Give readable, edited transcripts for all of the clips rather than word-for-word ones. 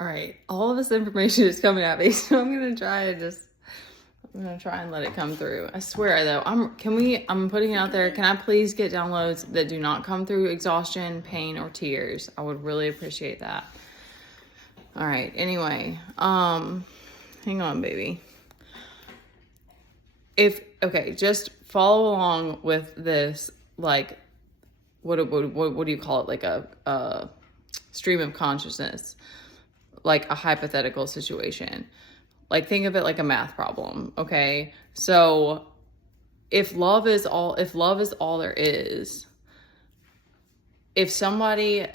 All right, all of this information is coming at me, so I'm gonna try and let it come through. I swear though, I'm putting it out there. Can I please get downloads that do not come through exhaustion, pain, or tears? I would really appreciate that. All right, anyway, hang on, baby. Just follow along with this, like, what do you call it? Like a stream of consciousness, like a hypothetical situation. Like, think of it like a math problem, okay? So if love is all there is, if somebody,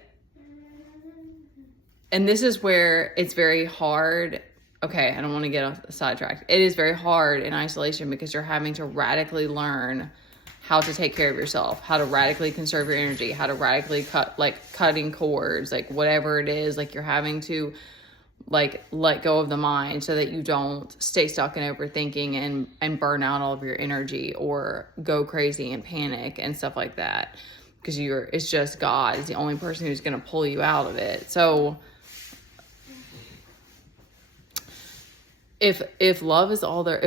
and this is where it's very hard, okay, I don't want to get sidetracked. It is very hard in isolation because you're having to radically learn how to take care of yourself, how to radically conserve your energy, how to radically cutting cords, like whatever it is, like you're having to like let go of the mind so that you don't stay stuck in overthinking and burn out all of your energy or go crazy and panic and stuff like that, because it's just God is the only person who's going to pull you out of it. So if love is all there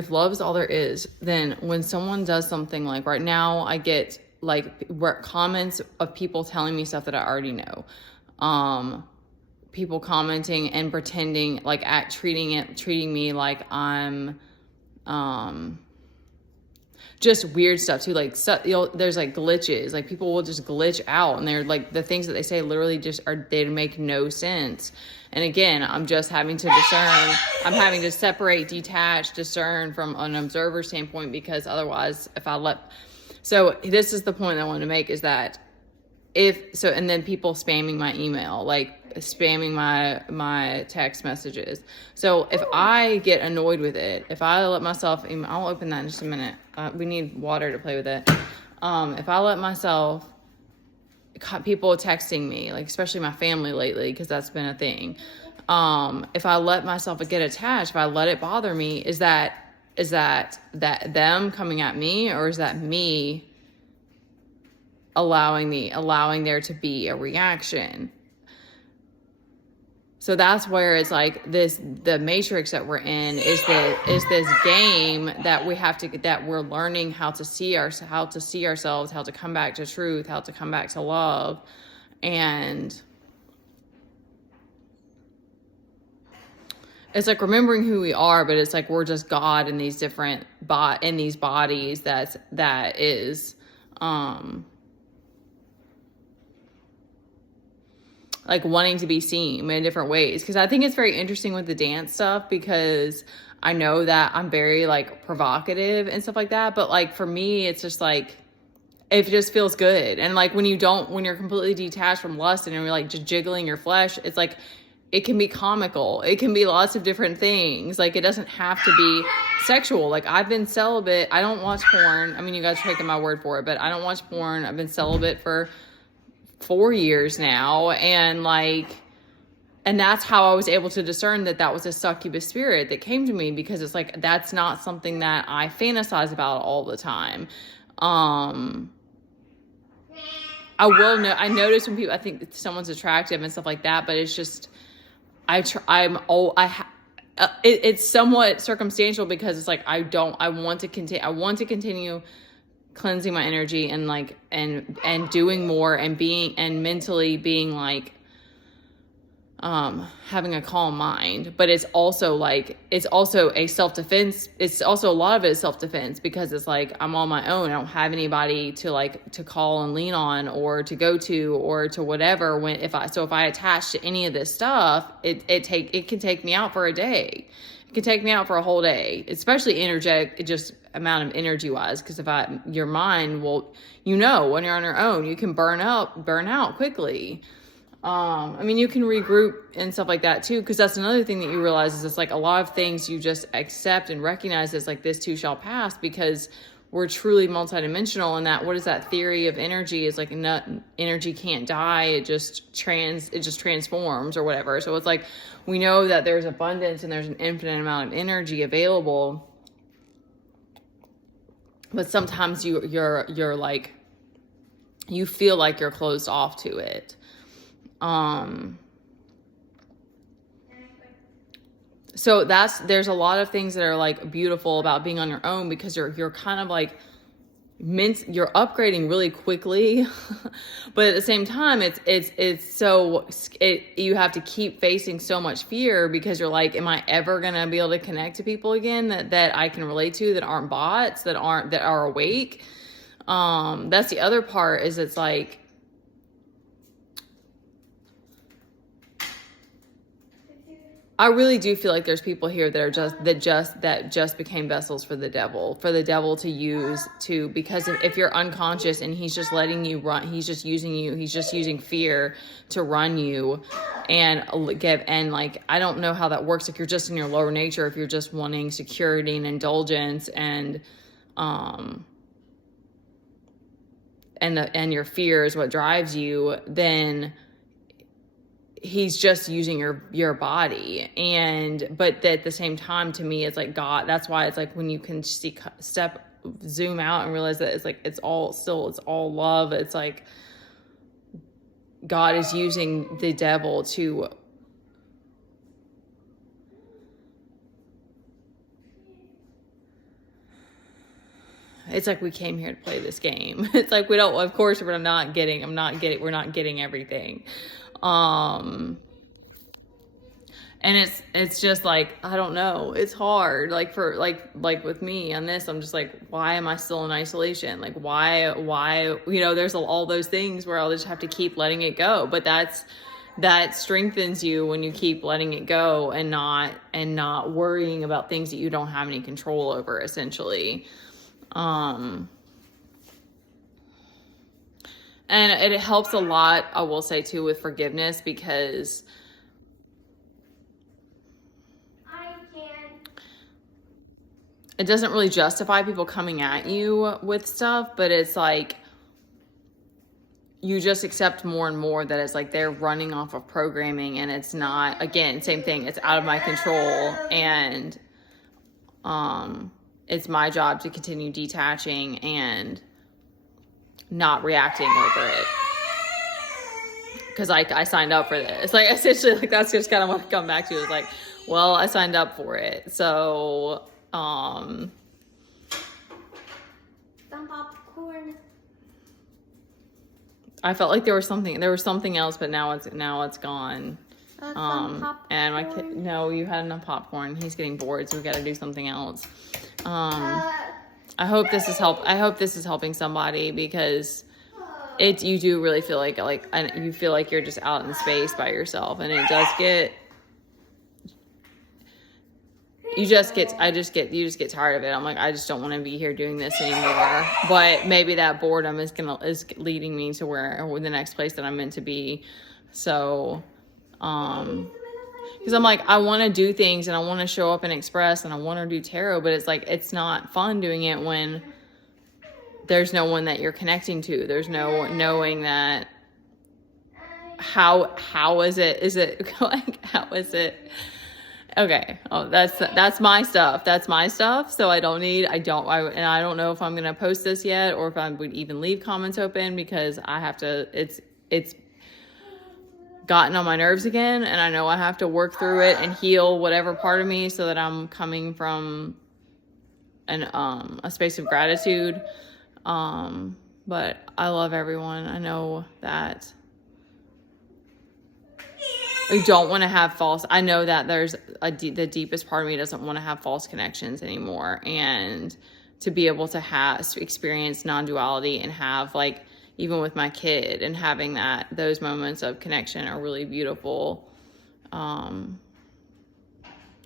is, then when someone does something, like right now I get like comments of people telling me stuff that I already know, people commenting and pretending like treating me like I'm just weird stuff too. Like, there's like glitches, like people will just glitch out and they're like, the things that they say literally they make no sense. And again, I'm just having to discern. I'm having to separate, detach, discern from an observer standpoint, because otherwise so this is the point I want to make, is that and then people spamming my email, like spamming my text messages. So if I get annoyed with it, if I let myself, I'll open that in just a minute. We need water to play with it. If I let myself, people texting me, like especially my family lately, because that's been a thing. If I let myself get attached, if I let it bother me, is that them coming at me, or is that me allowing there to be a reaction? So that's where it's like the matrix that we're in is this game that we're learning how to see ourselves, how to come back to truth, how to come back to love. And it's like remembering who we are, but it's like we're just God in these different in these bodies that is like wanting to be seen in different ways. Because I think it's very interesting with the dance stuff, because I know that I'm very like provocative and stuff like that. But like for me, it's just like, it just feels good. And like when you're completely detached from lust and you're like just jiggling your flesh, it's like, it can be comical. It can be lots of different things. Like, it doesn't have to be sexual. Like, I've been celibate. I don't watch porn. I mean, you guys are taking my word for it, but I don't watch porn. I've been celibate for 4 years now. And that's how I was able to discern that was a succubus spirit that came to me, because it's like, that's not something that I fantasize about all the time. I notice when people, I think someone's attractive and stuff like that, but it's just, it's somewhat circumstantial, because it's like, I want to continue cleansing my energy and like, and doing more and mentally being like, having a calm mind. But it's also a self-defense. It's also, a lot of it is self-defense, because it's like, I'm on my own. I don't have anybody to call and lean on, or to go to, or to whatever. If I attach to any of this stuff, it can take me out for a day. It can take me out for a whole day, especially energetic, just amount of energy wise. Because your mind will, when you're on your own, you can burn out quickly. I mean, you can regroup and stuff like that too, because that's another thing that you realize, is it's like a lot of things you just accept and recognize as like, this too shall pass, because we're truly multidimensional. And what is that theory of energy, is like, energy can't die. It just transforms or whatever. So it's like, we know that there's abundance and there's an infinite amount of energy available, but sometimes you're like, you feel like you're closed off to it. So there's a lot of things that are like beautiful about being on your own, because you're kind of like you're upgrading really quickly, but at the same time, you have to keep facing so much fear, because you're like, am I ever gonna be able to connect to people again that I can relate to, that aren't bots, that are awake? That's the other part, is it's like, I really do feel like there's people here that just became vessels for the devil to use to, because if you're unconscious and he's just letting you run, he's just using fear to run you and like, I don't know how that works if you're just in your lower nature, if you're just wanting security and indulgence and your fear is what drives you, then he's just using your body. But at the same time, to me, it's like God. That's why it's like, when you can zoom out and realize that it's like, it's all love. It's like God is using the devil to it's like, we came here to play this game. It's like, of course we're not getting everything. And it's just like, I don't know. It's hard. Like with me on this, I'm just like, why am I still in isolation? Like, why, there's all those things where I'll just have to keep letting it go. But that strengthens you when you keep letting it go and not worrying about things that you don't have any control over, essentially. And it helps a lot, I will say too, with forgiveness, because it doesn't really justify people coming at you with stuff, but it's like, you just accept more and more that it's like they're running off of programming, and it's not, again, same thing, it's out of my control, and it's my job to continue detaching and not reacting over it, because I signed up for this. Like, essentially, like, that's just kind of what I come back to, is like, well, I signed up for it, so some popcorn. I felt like there was something else, but now it's gone. And my kid, no, you had enough popcorn. He's getting bored, so we got to do something else. I hope this is helping somebody, because you do really feel like you feel like you're just out in space by yourself, and it does get, you just get tired of it. I'm like, I just don't want to be here doing this anymore. But maybe that boredom is leading me to the next place that I'm meant to be. So, because I'm like, I want to do things and I want to show up and express and I want to do tarot, but it's like, it's not fun doing it when there's no one that you're connecting to. There's no knowing that, how is it like, how is it? Okay. Oh, that's my stuff. That's my stuff. So I don't know if I'm going to post this yet, or if I would even leave comments open, because I have to, it's gotten on my nerves again, and I know I have to work through it and heal whatever part of me, so that I'm coming from a space of gratitude. But I love everyone. I know that we don't want to have I know that there's the deepest part of me doesn't want to have false connections anymore, and to be able to experience non-duality and have, like, even with my kid, and having those moments of connection are really beautiful. All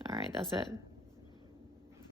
right, that's it.